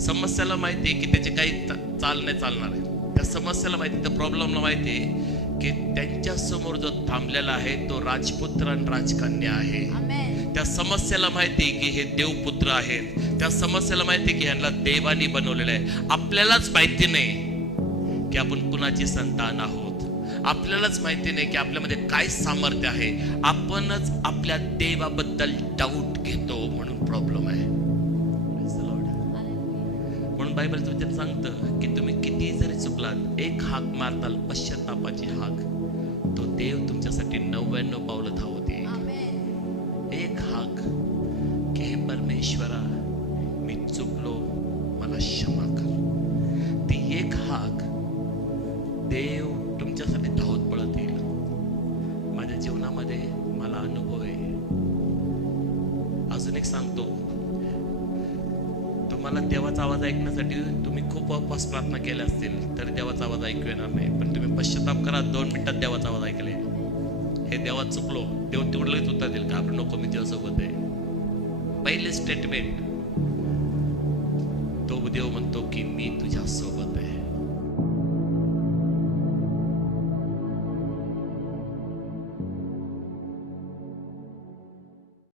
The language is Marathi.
समस्याला माहिती आहे की त्याचे काही चाल नाही चालणार आहे. त्या समस्याला माहिती, त्या प्रॉब्लेमला माहिती आहे की त्यांच्या समोर जो थांबलेला आहे तो राजपुत्र आणि राजकन्या आहे. त्या समस्याला माहिती आहे की हे देवपुत्र आहेत. त्या समस्याला माहिती आहे की ह्यांना देवानी बनवलेलं आहे. आपल्यालाच माहिती नाही की आपण कुणाची संतान आहोत. आपल्यालाच माहिती नाही की आपल्यामध्ये काय सामर्थ्य आहे. आपणच आपल्या देवाबद्दल डाऊट घेतो, म्हणून प्रॉब्लेम आहे. म्हणून बायबल तुमच्यात सांगतं की तुम्ही किती जरी चुकलात, एक हाक मारताल पश्चातापाची हाक, तो देव तुमच्यासाठी 99 पावलं धावते. एक हाक की हे परमेश्वरा मी चुकलो, मला क्षमा कर. ती एक हाक देव तुमच्यासाठी धावत पळत येईल. माझ्या जीवनामध्ये मला अनुभव आहे. अजून एक सांगतो, तुम्हाला देवाचा आवाज ऐकण्यासाठी तुम्ही खूप उपवास प्रार्थना केल्या असतील तर देवाचा आवाज ऐकू येणार नाही. पण तुम्ही पश्चाताप करा, 2 मिनिटात देवाचा आवाज ऐकले. हे देवा चुकलो, देव तेवढं लगेच उत्तर देईल का आपण नको मी तुझ्यासोबत आहे. पहिले स्टेटमेंट तो देव म्हणतो की मी तुझ्यासोबत